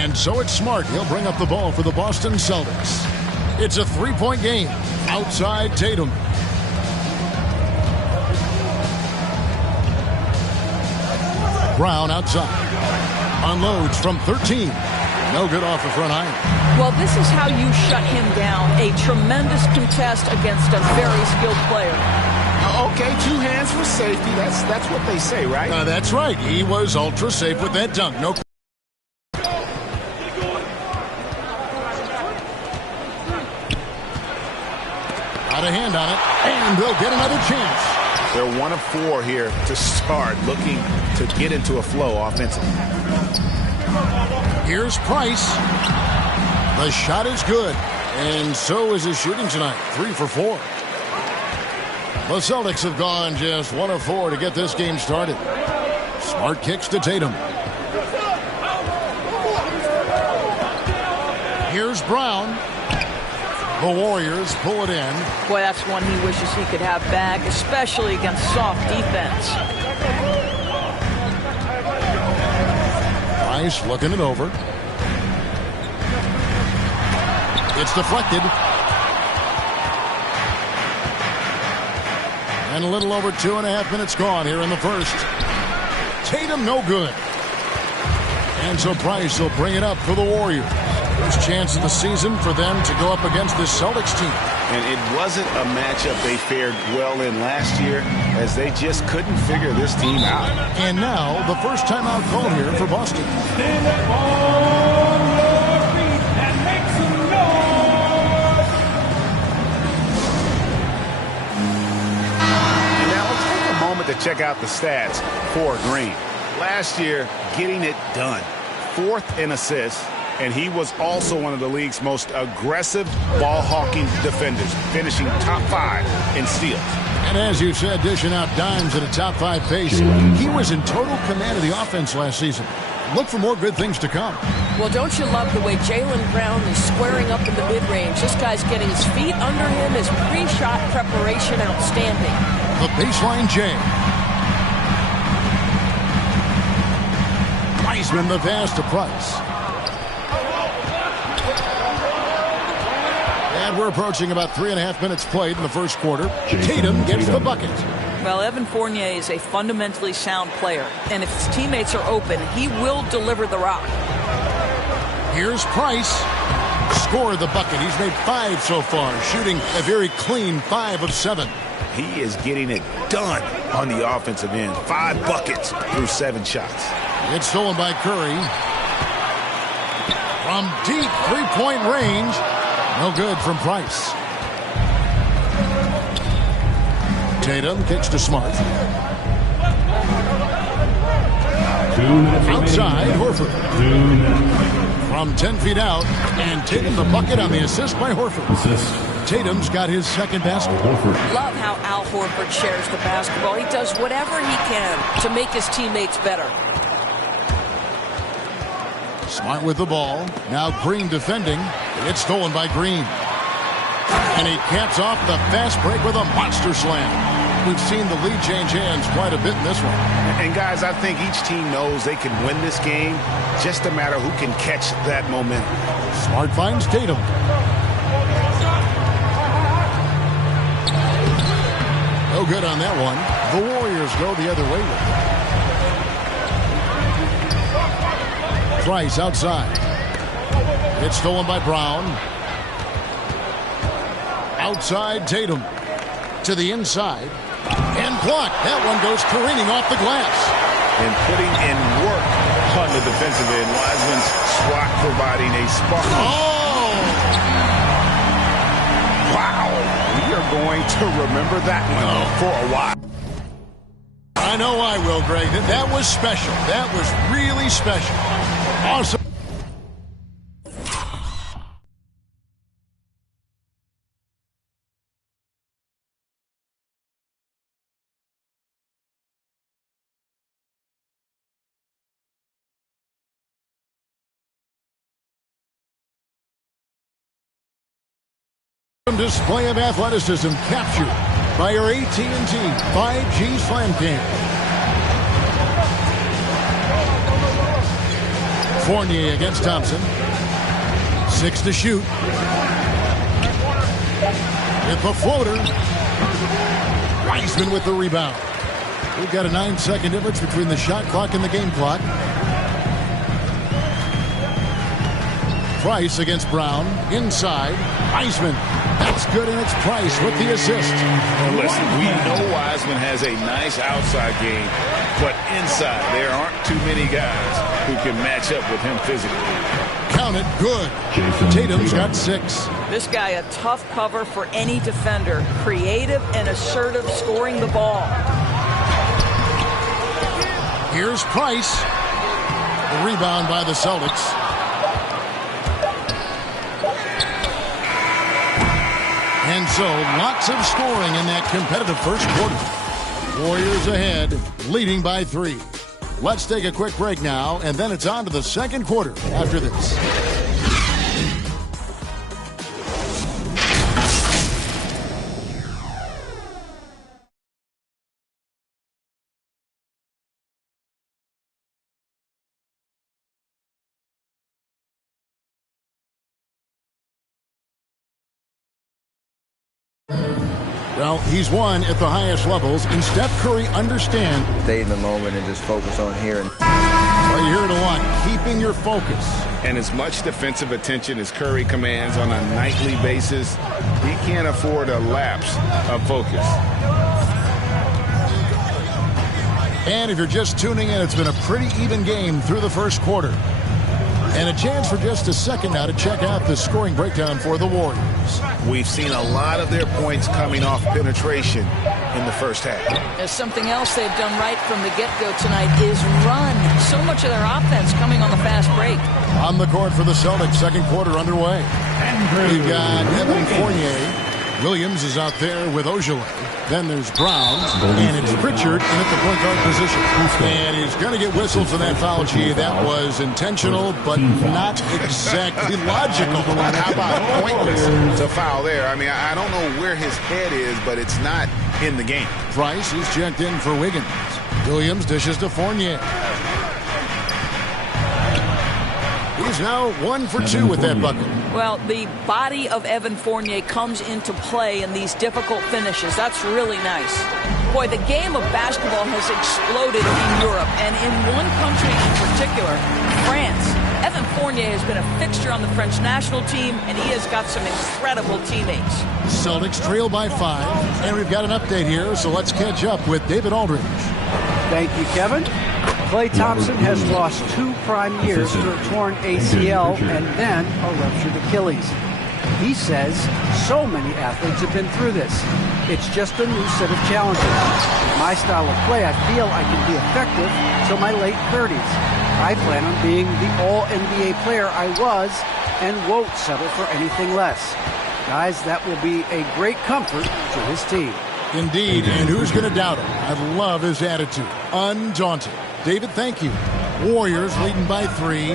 And so it's Smart. He'll bring up the ball for the Boston Celtics. It's a three-point game. Outside Tatum. Brown outside. Unloads from 13. No good off the front iron. Well, this is how you shut him down. A tremendous contest against a very skilled player. Okay, 2 hands for safety. That's what they say, right? That's right. He was ultra safe with that dunk. No. Got a hand on it, and they'll get another chance. They're 1 of 4 here to start, looking to get into a flow offensively. Here's Price. The shot is good, and so is his shooting tonight. 3 for 4. The Celtics have gone just 1 of 4 to get this game started. Smart kicks to Tatum. Here's Brown. The Warriors pull it in. Boy, that's one he wishes he could have back, especially against soft defense. Price looking it over. It's deflected. And a little over 2.5 minutes gone here in the first. Tatum no good. And so Price will bring it up for the Warriors. First chance of the season for them to go up against this Celtics team. And it wasn't a matchup they fared well in last year, as they just couldn't figure this team out. And now the first timeout call here for Boston. Stand up on your feet and make some noise. And now let's take a moment to check out the stats for Green. Last year, getting it done. 4th in assists. And he was also one of the league's most aggressive ball-hawking defenders, finishing top 5 in steals. And as you said, dishing out dimes at a top 5 pace. He was in total command of the offense last season. Look for more good things to come. Well, don't you love the way Jaylen Brown is squaring up in the mid-range? This guy's getting his feet under him. His pre-shot preparation outstanding. The baseline J. Wiseman the pass to Price. And we're approaching about 3.5 minutes played in the first quarter. Tatum gets the bucket. Well, Evan Fournier is a fundamentally sound player, and if his teammates are open, he will deliver the rock. Here's Price. Score the bucket. He's made 5 so far, shooting a very clean 5 of 7. He is getting it done on the offensive end. 5 buckets through 7 shots. It's stolen by Curry. From deep 3-point range. No good from Price. Tatum kicks to Smart. Outside, Horford. From 10 feet out, and Tatum the bucket on the assist by Horford. Tatum's got his second basket. Love how Al Horford shares the basketball. He does whatever he can to make his teammates better. Smart with the ball. Now Green defending. It's stolen by Green. And he caps off the fast break with a monster slam. We've seen the lead change hands quite a bit in this one. And guys, I think each team knows they can win this game. Just a matter who can catch that momentum. Smart finds Tatum. No good on that one. The Warriors go the other way with it. Price outside. It's stolen by Brown. Outside Tatum. To the inside. And blocked. That one goes careening off the glass. And putting in work on the defensive end. Wiseman's swat providing a spark. Oh! Wow. We are going to remember that one for a while. I know I will, Greg. That was special. That was really special. Awesome. Display of athleticism captured by your AT&T 5G Slam Cam. Fournier against Thompson. 6 to shoot. With the floater. Wiseman with the rebound. We've got a 9-second difference between the shot clock and the game clock. Price against Brown. Inside. Wiseman. That's good, and it's Price with the assist. And listen, we know Wiseman has a nice outside game, but inside there aren't too many guys who can match up with him physically. Count it. Good. Tatum's got 6. This guy a tough cover for any defender. Creative and assertive scoring the ball. Here's Price. The rebound by the Celtics. And so, lots of scoring in that competitive first quarter. Warriors ahead, leading by 3. Let's take a quick break now, and then it's on to the second quarter after this. Well, he's won at the highest levels, and Steph Curry understands. Stay in the moment and just focus on here. Well, you hear it a lot, keeping your focus. And as much defensive attention as Curry commands on a nightly basis, he can't afford a lapse of focus. And if you're just tuning in, it's been a pretty even game through the first quarter. And a chance for just a second now to check out the scoring breakdown for the Warriors. We've seen a lot of their points coming off penetration in the first half. There's something else they've done right from the get-go tonight is run. So much of their offense coming on the fast break. On the court for the Celtics, second quarter underway. We've got Evan Fournier. Williams is out there with Ojale. Then there's Brown, and it's Pritchard in at the point guard position. And he's going to get whistled for that foul, G. That was intentional, but not exactly logical. How about pointless to foul there? I mean, I don't know where his head is, but it's not in the game. Price is checked in for Wiggins. Williams dishes to Fournier. He's now 1 for 2 with that bucket. Well, the body of Evan Fournier comes into play in these difficult finishes. That's really nice. Boy, the game of basketball has exploded in Europe, and in one country in particular, France. Evan Fournier has been a fixture on the French national team, and he has got some incredible teammates. Celtics trail by 5, and we've got an update here, so let's catch up with David Aldridge. Thank you, Kevin. Klay Thompson has lost 2 prime years to a torn ACL and then a ruptured Achilles. He says so many athletes have been through this. It's just a new set of challenges. With my style of play, I feel I can be effective till my late 30s. I plan on being the all-NBA player I was and won't settle for anything less. Guys, that will be a great comfort to his team. Indeed, and who's going to doubt him? I love his attitude. Undaunted. David, thank you. Warriors leading by 3.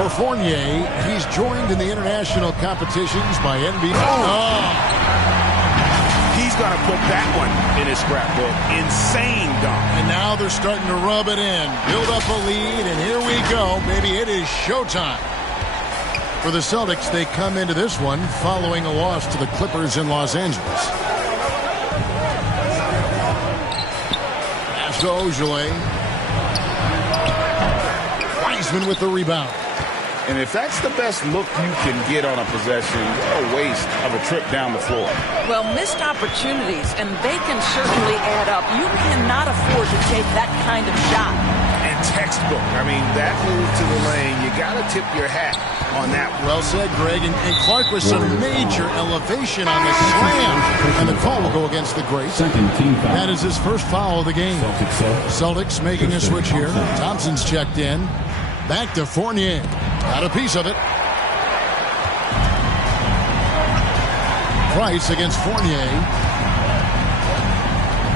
For Fournier, he's joined in the international competitions by NBA. He's going to put that one in his scrapbook. Insane dunk. And now they're starting to rub it in. Build up a lead, and here we go. Maybe it is showtime. For the Celtics, they come into this one following a loss to the Clippers in Los Angeles. Pass to Ojale. Wiseman with the rebound. And if that's the best look you can get on a possession, what a waste of a trip down the floor. Well, missed opportunities, and they can certainly add up. You cannot afford to take that kind of shot. And textbook. I mean, that move to the lane, you got to tip your hat on that one. Well said, Greg. And Clark with some major elevation on the slam. And the call will go against the great. That is his first foul of the game. Celtics making a switch here. Thompson's checked in. Back to Fournier. Got a piece of it. Price against Fournier.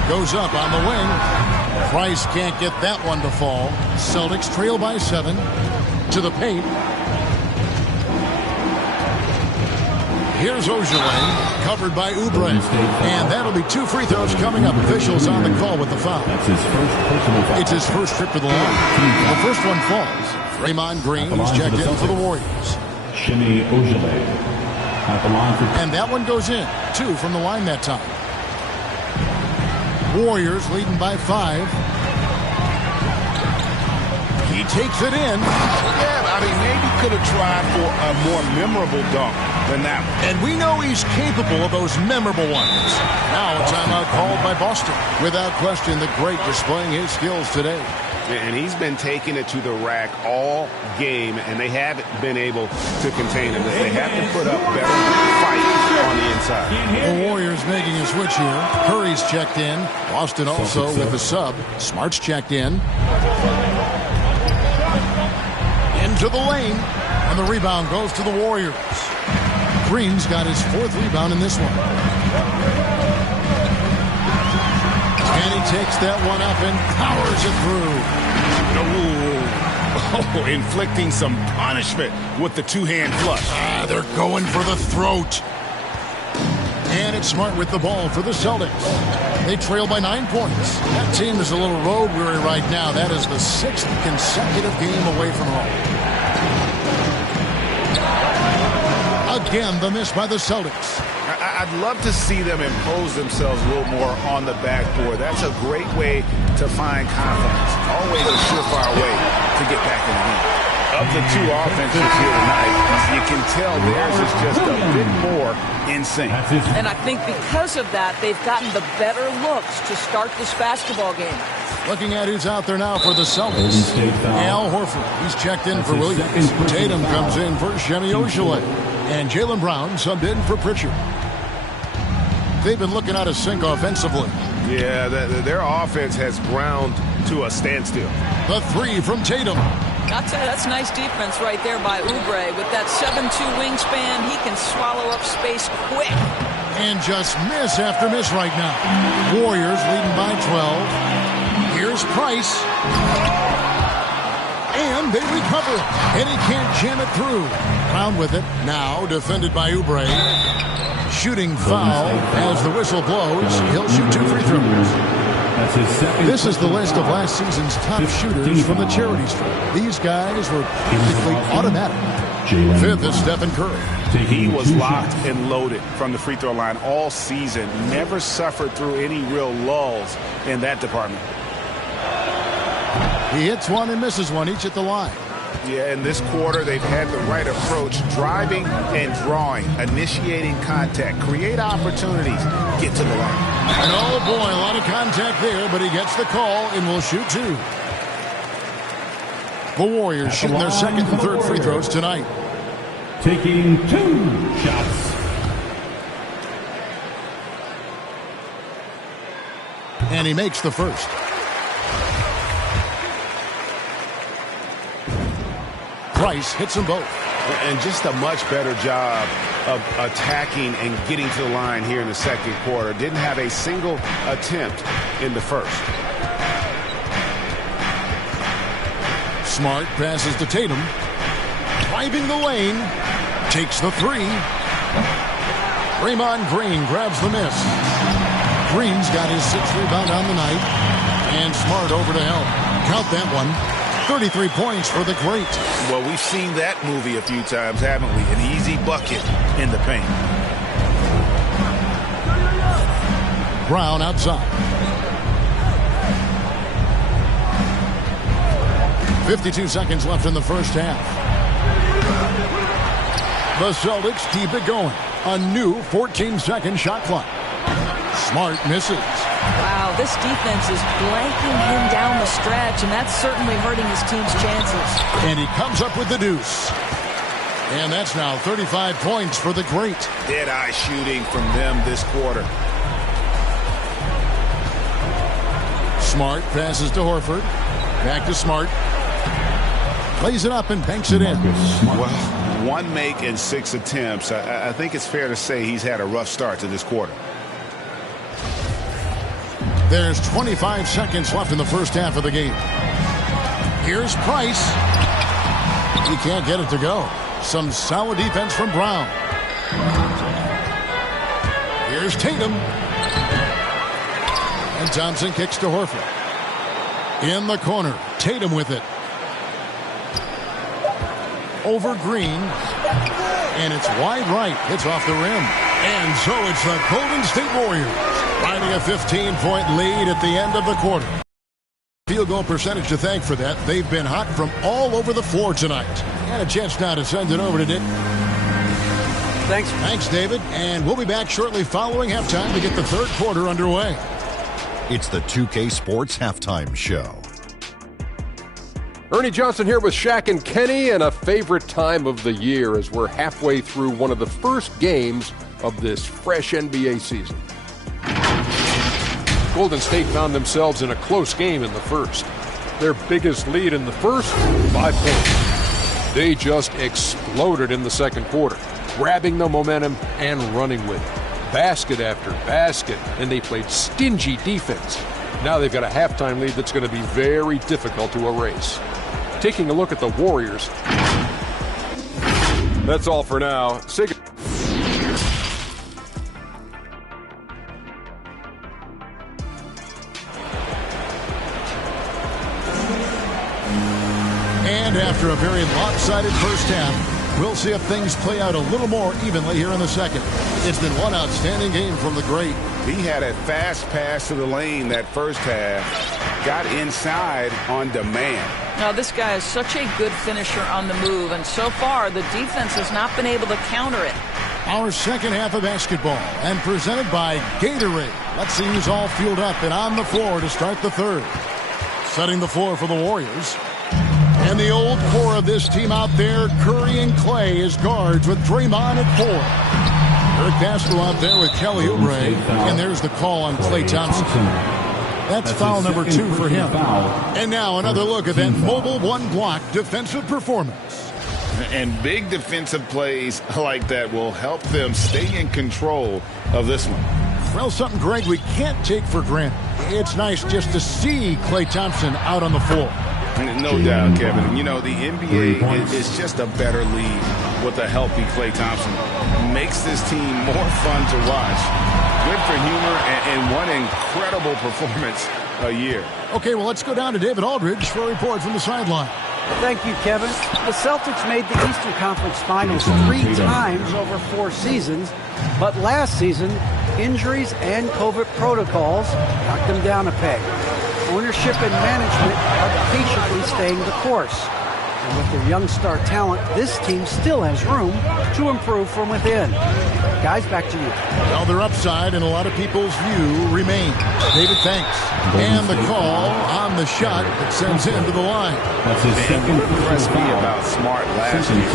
Goes up on the wing. Price can't get that one to fall. Celtics trail by 7. To the paint. Here's Ojale, covered by Oubre. And that'll be 2 free throws coming up. Officials on the call with the foul. That's his first personal foul. It's his first trip to the line. The first one falls. Draymond Green is checked in for the Warriors. Shimmy Ojale at the line for... And that one goes in. 2 from the line that time. Warriors leading by 5. He takes it in. Yeah, I mean, maybe could have tried for a more memorable dunk than that one. And we know he's capable of those memorable ones. Now a timeout called by Boston. Without question, the great displaying his skills today. And he's been taking it to the rack all game, and they haven't been able to contain him. They have to put up better fight on the inside. The Warriors making a switch here. Curry's checked in. Boston also with the sub. Smart's checked in. Into the lane. And the rebound goes to the Warriors. Green's got his 4th rebound in this one. And he takes that one up and powers it through. Oh, inflicting some punishment with the 2-hand flush. They're going for the throat. And it's Smart with the ball for the Celtics. They trail by 9 points. That team is a little road weary right now. That is the 6th consecutive game away from home. Again, the miss by the Celtics. I'd love to see them impose themselves a little more on the backboard. That's a great way to find confidence. Always a surefire way to get back in the game. Of the 2 offenses here tonight, you can tell theirs is just a bit more in sync. And I think because of that, they've gotten the better looks to start this basketball game. Looking at who's out there now for the Celtics. Al Horford, he's checked in for Williams. Tatum comes in for Shemi Ojale. And Jaylen Brown subbed in for Pritchard. They've been looking out of sync offensively. Yeah, their offense has ground to a standstill. The 3 from Tatum. I'll tell you, that's nice defense right there by Oubre. With that 7'2" wingspan, he can swallow up space quick. And just miss after miss right now. Warriors leading by 12. Here's Price. And they recover it. And he can't jam it through. Brown with it. Now defended by Oubre. Shooting foul as the whistle blows. He'll shoot 2 free throws. This is the list of last season's top shooters from the charity stripe. These guys were practically automatic. 5th is Stephen Curry. He was locked and loaded from the free throw line all season. Never suffered through any real lulls in that department. He hits one and misses one, each at the line. Yeah, in this quarter, they've had the right approach, driving and drawing, initiating contact, create opportunities, get to the line. And oh boy, a lot of contact there, but he gets the call and will shoot 2. The Warriors shooting their 2nd and 3rd free throws tonight. Taking 2 shots. And he makes the first. Price hits them both. And just a much better job of attacking and getting to the line here in the 2nd quarter. Didn't have a single attempt in the 1st. Smart passes to Tatum. Driving the lane. Takes the 3. Draymond Green grabs the miss. Green's got his 6th rebound on the night. And Smart over to help. Count that one. 33 points for the great. Well, we've seen that movie a few times, haven't we? An easy bucket in the paint. Brown outside. 52 seconds left in the first half. The Celtics keep it going. A new 14-second shot clock. Smart misses. Wow, this defense is blanking him down the stretch, and that's certainly hurting his team's chances. And he comes up with the deuce. And that's now 35 points for the great. Dead-eye shooting from them this quarter. Smart passes to Horford. Back to Smart. Plays it up and banks it in. Well, 1 make and 6 attempts. I think it's fair to say he's had a rough start to this quarter. There's 25 seconds left in the first half of the game. Here's Price. He can't get it to go. Some solid defense from Brown. Here's Tatum. And Thompson kicks to Horford. In the corner, Tatum with it. Over Green. And it's wide right. Hits off the rim. And so it's the Golden State Warriors riding a 15-point lead at the end of the quarter. Field goal percentage to thank for that. They've been hot from all over the floor tonight. And a chance now to send it over to Dick. Thanks, David. And we'll be back shortly following halftime to get the third quarter underway. It's the 2K Sports Halftime Show. Ernie Johnson here with Shaq and Kenny, and a favorite time of the year as we're halfway through one of the first games of this fresh NBA season. Golden State found themselves in a close game in the first. Their biggest lead in the first, 5 points. They just exploded in the second quarter, grabbing the momentum and running with it. Basket after basket, and they played stingy defense. Now they've got a halftime lead that's going to be very difficult to erase. Taking a look at the Warriors. That's all for now. And after a very lopsided first half, we'll see if things play out a little more evenly here in the second. It's been one outstanding game from the great. He had a fast pass to the lane that first half. Got inside on demand. Now, this guy is such a good finisher on the move, and so far the defense has not been able to counter it. Our second half of basketball, and presented by Gatorade. Let's see who's all fueled up and on the floor to start the third. Setting the floor for the Warriors. And the old core of this team out there, Curry and Clay as guards with Draymond at 4. Eric Pascal out there with Kelly Oubre. And there's the call on Klay Thompson. That's foul number 2 for him. And now another look at that mobile one-block defensive performance. And big defensive plays like that will help them stay in control of this one. Well, something, Greg, we can't take for granted. It's nice just to see Klay Thompson out on the floor. No doubt, Kevin. You know, the NBA is just a better league with a healthy Klay Thompson. Makes this team more fun to watch. Good for humor and one incredible performance a year. Okay, well, let's go down to David Aldridge for a report from the sideline. Thank you, Kevin. The Celtics made the Eastern Conference Finals 3 times over 4 seasons, but last season, injuries and COVID protocols knocked them down a peg. Ownership and management are patiently staying the course. And with their young star talent, this team still has room to improve from within. Guys, back to you. Well, their upside in a lot of people's view remains. David, thanks. And the call on the shot that sends him to the line. That's his second impressed me about Smart last year,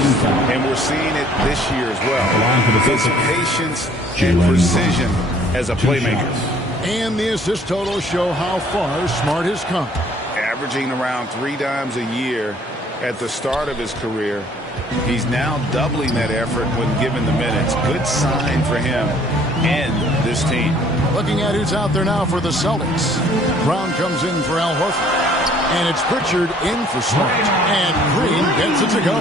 and we're seeing it this year as well. His patience and precision as a playmaker. And the assist totals show how far Smart has come. Averaging around 3 times a year at the start of his career. He's now doubling that effort when given the minutes. Good sign for him and this team. Looking at who's out there now for the Celtics. Brown comes in for Al Horford. And it's Pritchard in for Smart. And Green gets it to go.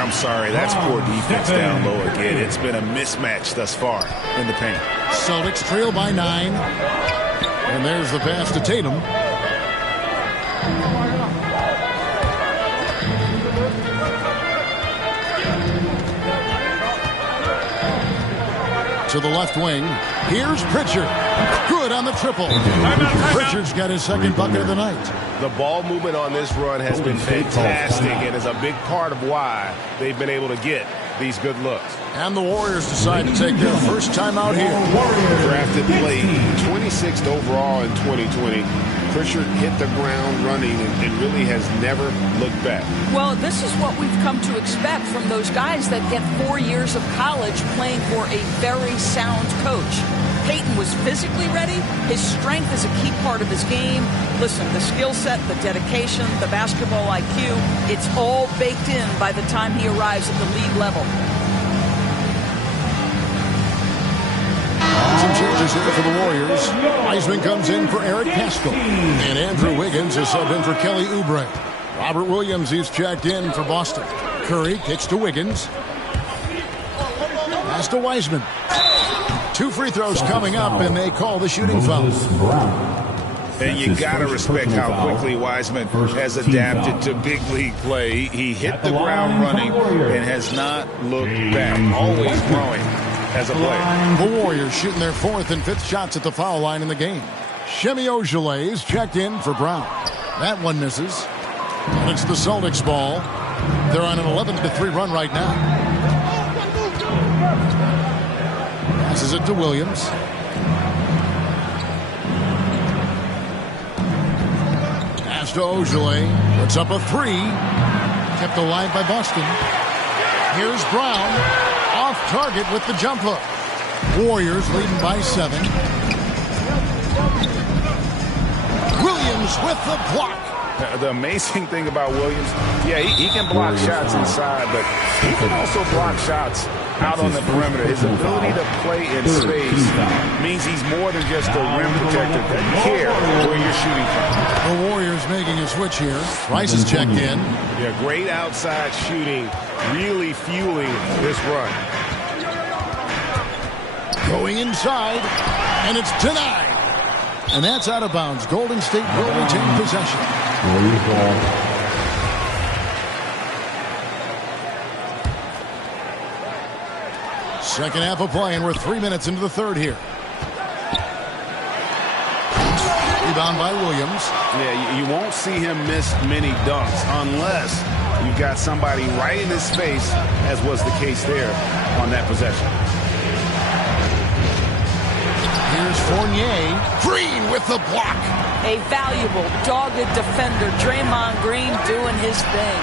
I'm sorry, that's poor defense down low again. It's been a mismatch thus far in the paint. Celtics trail by 9. And there's the pass to Tatum. To the left wing. Here's Pritchard. Good on the triple. Pritchard's got his second bucket of the night. The ball movement on this run has been fantastic and is a big part of why they've been able to get these good looks. And the Warriors decide to take their first time out here. Drafted late, 26th overall in 2020. Pritchard hit the ground running and really has never looked back. Well, this is what we've come to expect from those guys that get 4 years of college playing for a very sound coach. Peyton was physically ready. His strength is a key part of his game. Listen, the skill set, the dedication, the basketball IQ, it's all baked in by the time he arrives at the league level. Some changes here for the Warriors. Wiseman comes in for Eric Pascal. And Andrew Wiggins is subbed in for Kelly Oubre. Robert Williams is checked in for Boston. Curry kicks to Wiggins. Pass to Wiseman. 2 free throws coming up, and they call the shooting foul. And you got to respect how quickly Wiseman has adapted to big league play. He hit the ground running and has not looked back. Always growing as a player. The Warriors shooting their 4th and 5th shots at the foul line in the game. Semi Ojeleye is checked in for Brown. That one misses. And it's the Celtics ball. They're on an 11-3 run right now. Passes it to Williams. To Ojeleye, puts up a 3, kept alive by Boston. Here's Brown, off target with the jump hook. Warriors leading by 7. Williams with the block. The amazing thing about Williams, he can block shots inside, but he can also block shots out on the perimeter. His ability to play in space means he's more than just a rim protector. Doesn't care where you're shooting from. The Warriors making a switch here. Rice is checked in. Yeah, great outside shooting, really fueling this run. Going inside, and it's denied. And that's out of bounds. Golden State will retain possession. Warriors ball. Second half of play, and we're 3 minutes into the third here. Rebound by Williams. Yeah, you won't see him miss many dunks unless you've got somebody right in his face, as was the case there on that possession. Here's Fournier. Green with the block. A valuable, dogged defender, Draymond Green doing his thing.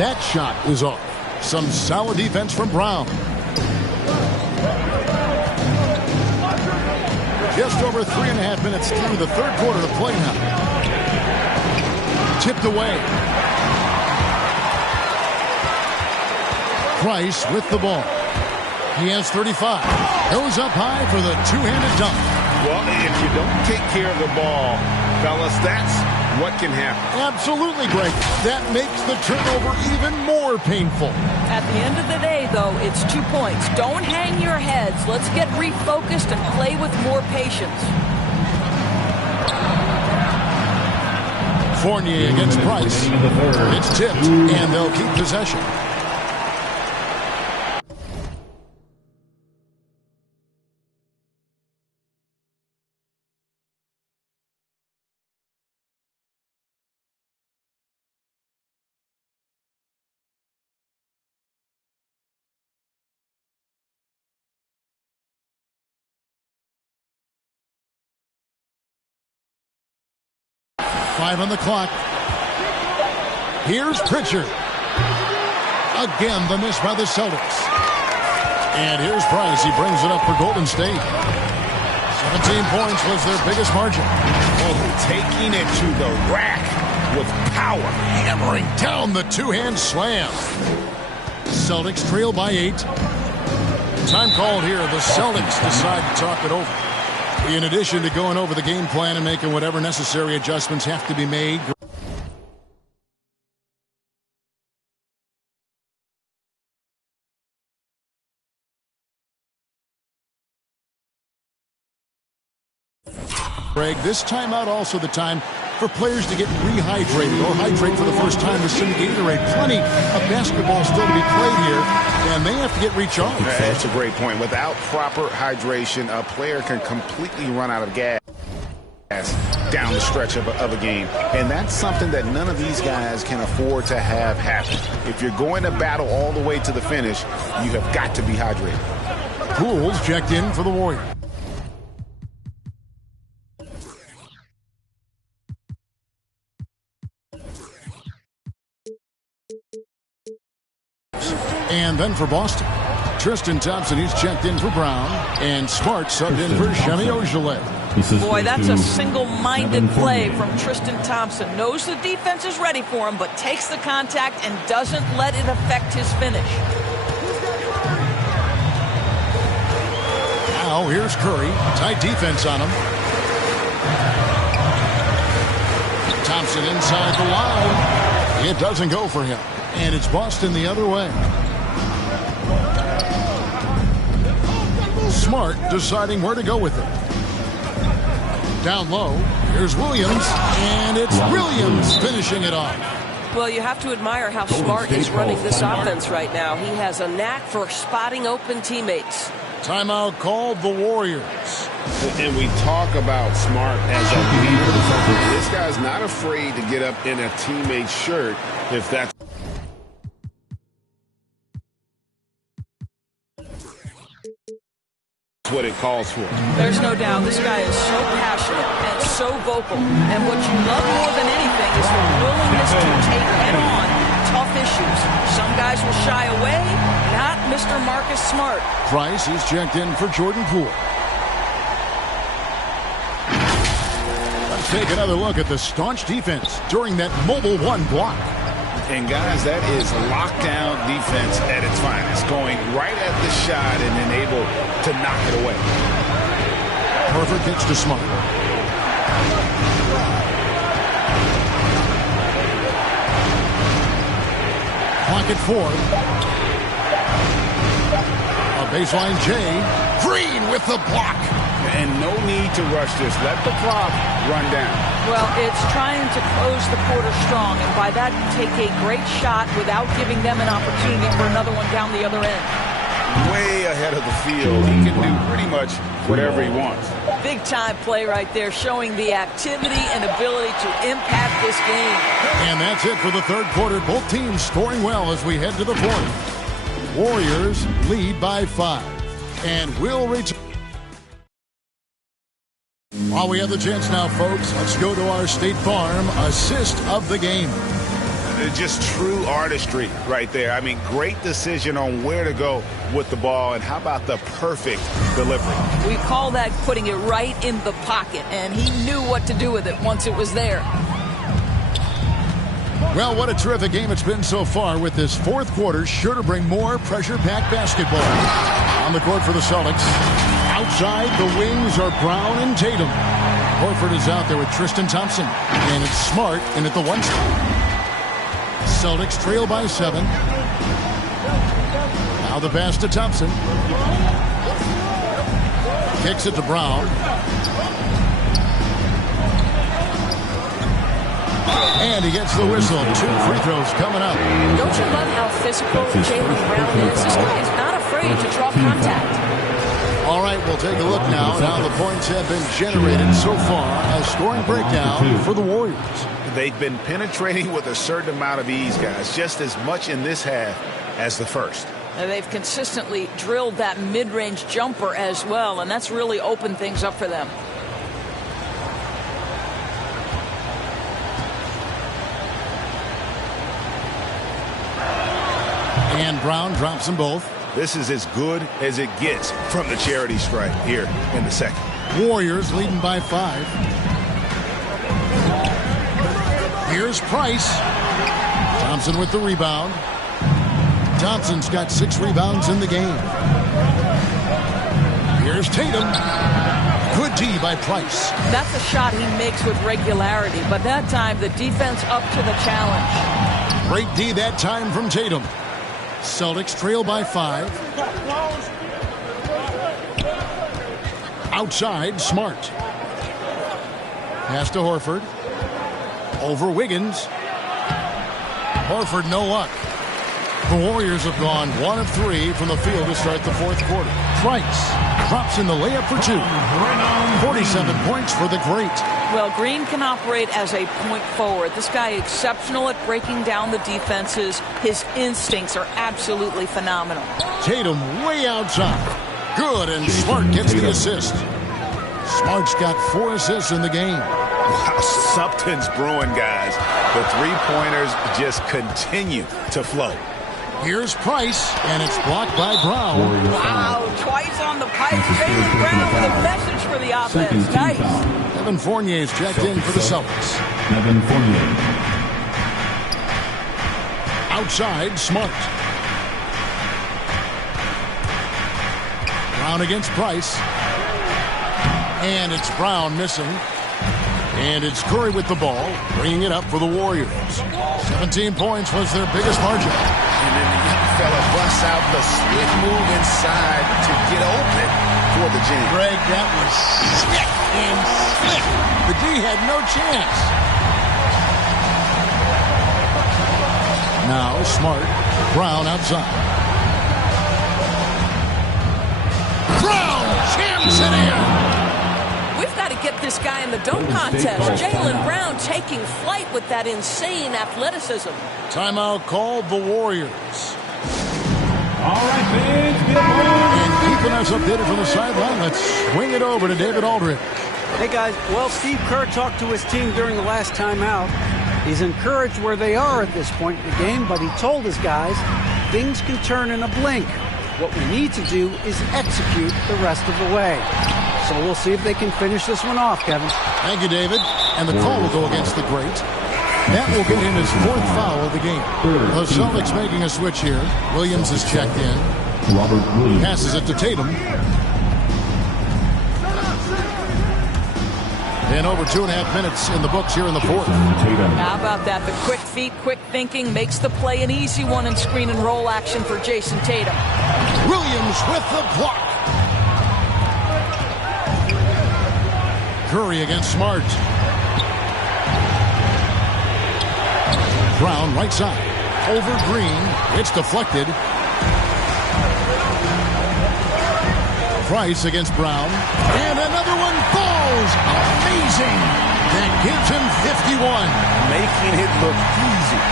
That shot is off. Some solid defense from Brown. Just over 3.5 minutes through the third quarter to play now. Tipped away. Price with the ball. He has 35. Goes up high for the two-handed dunk. Well, if you don't take care of the ball, fellas, that's what can happen. Absolutely, Greg. That makes the turnover even more painful. At the end of the day, though, it's 2 points. Don't hang your heads. Let's get refocused and play with more patience. Fournier against Price. It's tipped, and they'll keep possession. Five on the clock. Here's Pritchard. Again, the miss by the Celtics. And here's Price. He brings it up for Golden State. 17 points was their biggest margin. Oh, taking it to the rack with power. Hammering down the two-hand slam. Celtics trail by 8. Time called here. The Celtics decide to talk it over. In addition to going over the game plan and making whatever necessary adjustments have to be made. Greg, this timeout also the time for players to get rehydrated or hydrate for the first time with some Gatorade. Plenty of basketball still to be played here, and they have to get recharged. That's a great point. Without proper hydration, a player can completely run out of gas down the stretch of a game. And that's something that none of these guys can afford to have happen. If you're going to battle all the way to the finish, you have got to be hydrated. Pools checked in for the Warriors. And then for Boston, Tristan Thompson, he's checked in for Brown, and Smart subbed in for Semi Ojeleye. Boy, that's a single-minded play from Tristan Thompson. Knows the defense is ready for him, but takes the contact and doesn't let it affect his finish. Now here's Curry. Tight defense on him. Thompson inside the line. It doesn't go for him. And it's Boston the other way. Smart deciding where to go with it. Down low, here's Williams, and it's Williams finishing it off. Well, you have to admire how Smart is running this offense right now. He has a knack for spotting open teammates. Timeout called the Warriors. And we talk about Smart as a leader. This guy's not afraid to get up in a teammate's shirt if that's what it calls for. There's no doubt this guy is so passionate and so vocal. And what you love more than anything is the willingness to take head-on tough issues. Some guys will shy away, not Mr. Marcus Smart. Price is checked in for Jordan Poole. Let's take another look at the staunch defense during that mobile one block. And, guys, that is lockdown defense at its finest, going right at the shot and then able to knock it away. Perfect pitch to Smart. Clock at 4. A baseline J. Green with the block. And no need to rush this. Let the clock run down. Well, it's trying to close the quarter strong, and by that, take a great shot without giving them an opportunity for another one down the other end. Way ahead of the field. He can do pretty much whatever he wants. Big-time play right there, showing the activity and ability to impact this game. And that's it for the third quarter. Both teams scoring well as we head to the fourth. Warriors lead by 5. And we'll return. While we have the chance now, folks, let's go to our State Farm assist of the game. Just true artistry right there. I mean, great decision on where to go with the ball, and how about the perfect delivery? We call that putting it right in the pocket, and he knew what to do with it once it was there. Well, what a terrific game it's been so far, with this fourth quarter sure to bring more pressure-packed basketball. On the court for the Celtics. Outside, the wings are Brown and Tatum. Horford is out there with Tristan Thompson. And it's Smart in at the 1 spot. Celtics trail by 7. Now the pass to Thompson. Kicks it to Brown. And he gets the whistle. 2 free throws coming up. Don't you love how physical Jaylen Brown is? This guy is not afraid to draw contact. All right, we'll take a look now. Now the points have been generated so far. A scoring breakdown for the Warriors. They've been penetrating with a certain amount of ease, guys, just as much in this half as the first. And they've consistently drilled that mid-range jumper as well, and that's really opened things up for them. And Brown drops them both. This is as good as it gets from the charity stripe here in the second. Warriors leading by 5. Here's Price. Thompson with the rebound. Thompson's got 6 rebounds in the game. Here's Tatum. Good D by Price. That's a shot he makes with regularity, but that time the defense up to the challenge. Great D that time from Tatum. Celtics trail by 5. Outside, Smart. Pass to Horford. Over Wiggins. Horford, no luck. The Warriors have gone 1 of 3 from the field to start the fourth quarter. Price drops in the layup for 2. 47 points for the great. Well, Green can operate as a point forward. This guy is exceptional at breaking down the defenses. His instincts are absolutely phenomenal. Tatum way outside. Good, and Smart gets the assist. Smart's got 4 assists in the game. Wow, something's brewing, guys. The three-pointers just continue to flow. Here's Price, and it's blocked by Brown. Wow, twice on the pipe. Jaylen Brown with a message for the offense. Nice. Evan Fournier is checked in for the Celtics. Evan Fournier. Outside, Smart. Brown against Price. And it's Brown missing. And it's Curry with the ball, bringing it up for the Warriors. 17 points was their biggest margin. And then the young fella busts out the split move inside to get open for the jam. Greg, that was sick and slick. The D had no chance. Now Smart. Brown outside. Brown jams it in. We've got to get this guy in the dunk contest. Jaylen Brown taking flight with that insane athleticism. Timeout called the Warriors. All right, fans, get And keeping us updated from the sideline, let's swing it over to David Aldridge. Hey, guys. Well, Steve Kerr talked to his team during the last timeout. He's encouraged where they are at this point in the game, but he told his guys things can turn in a blink. What we need to do is execute the rest of the way. So we'll see if they can finish this one off, Kevin. Thank you, David. And the call will go against the great. That will get him his 4th foul of the game. The Celtics making a switch here. Williams is checked in. Robert Williams passes it to Tatum. And over 2.5 minutes in the books here in the 4th. How about that? The quick feet, quick thinking makes the play an easy one in screen and roll action for Jason Tatum. Williams with the block. Curry against Smart. Brown right side. Over Green. It's deflected. Price against Brown. And another one falls. Amazing. That gives him 51. Making it look easy.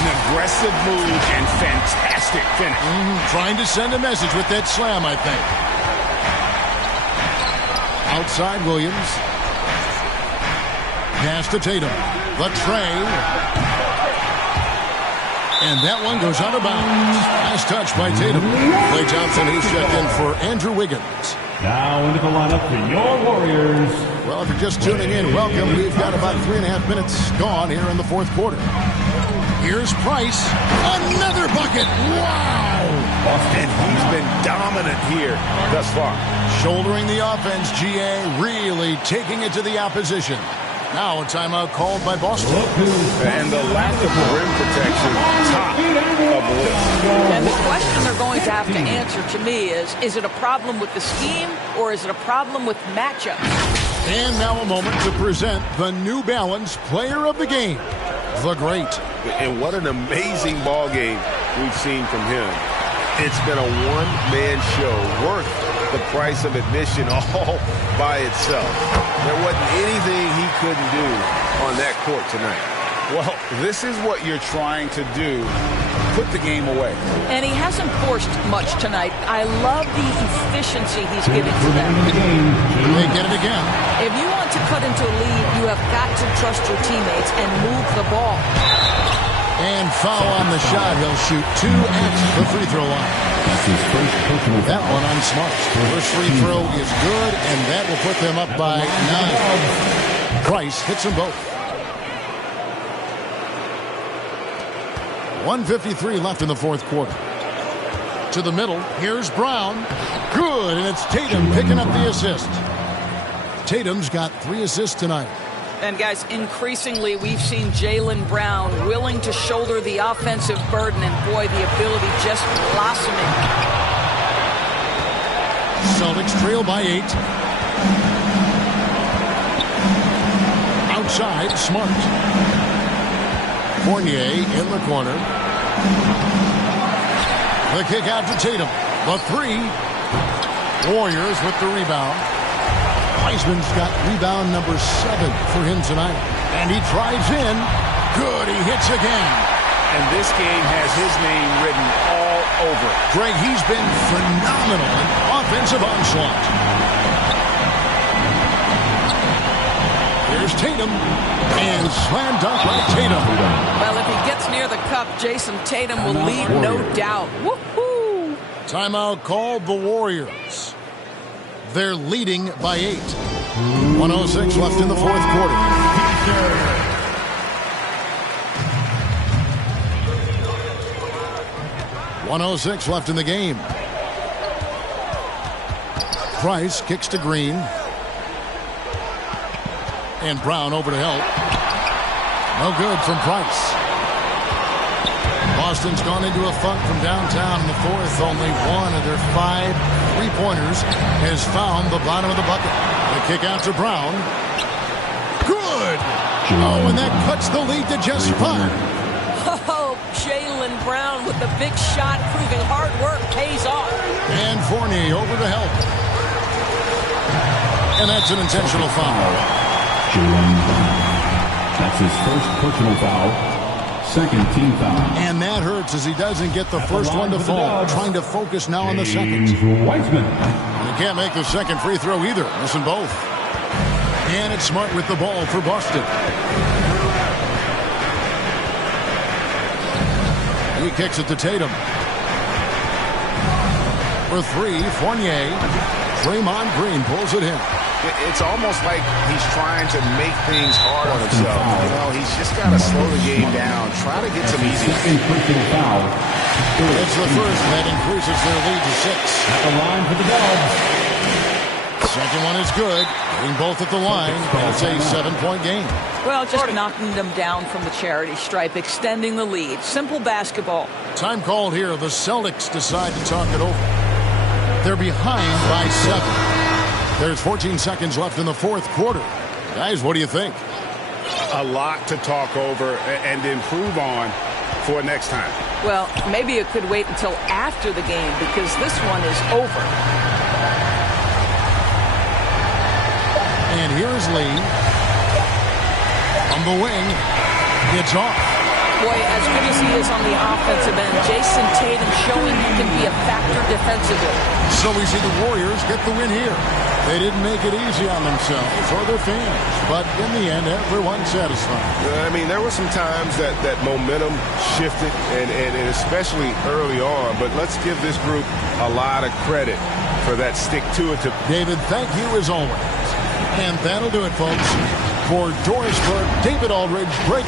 An aggressive move and fantastic finish. Trying to send a message with that slam, I think. Outside Williams. Pass to Tatum. The tray. And that one goes out of bounds. Nice touch by Tatum. Klay Thompson, he's checked in for Andrew Wiggins. now into the lineup for your Warriors. Well, if you're just tuning in, welcome. We've got about 3.5 minutes gone here in the 4th quarter. Here's Price. Another bucket. Wow. And he's been dominant here thus far. Shouldering the offense, GA really taking it to the opposition. Now a timeout called by Boston. And the lack of rim protection, top of the list. And the question they're going to have to answer to me is it a problem with the scheme or is it a problem with matchups? And now a moment to present the New Balance Player of the Game, the Great. And what an amazing ball game we've seen from him. It's been a one-man show worth the price of admission all by itself. There wasn't anything he couldn't do on that court tonight. Well, this is what you're trying to do. Put the game away. And he hasn't forced much tonight. I love the efficiency he's giving to them. They get it again. If you want to cut into a lead, you have got to trust your teammates and move the ball. And foul on the shot. He'll shoot 2 at the free throw line. That one on Smart. First free throw is good, and that will put them up by 9. Price hits them both. 1:53 left in the 4th quarter. To the middle. Here's Brown. Good, and it's Tatum picking up the assist. Tatum's got 3 assists tonight. And guys, increasingly we've seen Jaylen Brown willing to shoulder the offensive burden, and boy, the ability just blossoming. Celtics trail by 8. Outside, Smart. Fournier in the corner. The kick out to Tatum. The 3. Warriors with the rebound. Wiseman's got rebound number 7 for him tonight. And he drives in. Good, he hits again. And this game has his name written all over it. Greg, he's been phenomenal in offensive onslaught. Here's Tatum. And slam dunk by Tatum. Well, if he gets near the cup, Jason Tatum will lead, no doubt. Woohoo! Timeout called the Warriors. They're leading by 8. 1:06 left in the 4th quarter. 1:06 left in the game. Price kicks to Green. And Brown over to help. No good from Price. Boston's gone into a funk from downtown in the fourth. Only one of their 5 3-pointers has found the bottom of the bucket. The kick out to Brown. Good! Oh, and that cuts the lead to just 5. Oh, Jaylen Brown with the big shot, proving hard work pays off. And Fournier over to help. And that's an intentional foul. Jaylen Brown. That's his first personal foul. Second team foul. And that hurts as he doesn't get the first one to fall. Trying to focus now on the second. Wiseman. And he can't make the second free throw either. Missing both. And it's Smart with the ball for Boston. He kicks it to Tatum. For 3, Fournier. Draymond Green pulls it in. It's almost like he's trying to make things hard on himself. You know, he's just got to slow the game down. Try to get some easy. Second personal foul. It's the first that increases their lead to 6. At the line for the Dubs. Second one is good. Getting both at the line. And it's a 7-point game. Well, just knocking them down from the charity stripe, extending the lead. Simple basketball. Time called here. The Celtics decide to talk it over. They're behind by 7. There's 14 seconds left in the fourth quarter. Guys, what do you think? A lot to talk over and improve on for next time. Well, maybe it could wait until after the game because this one is over. And here is Lee. On the wing. It's off. Boy, as good as he is on the offensive end, Jason Tatum showing he can be a factor defensively. So we see the Warriors get the win here. They didn't make it easy on themselves or their fans, but in the end, everyone's satisfied. I mean, there were some times that momentum shifted, and especially early on, but let's give this group a lot of credit for that stick-to-it. David, thank you as always. And that'll do it, folks. For Dorisburg, David Aldridge, break.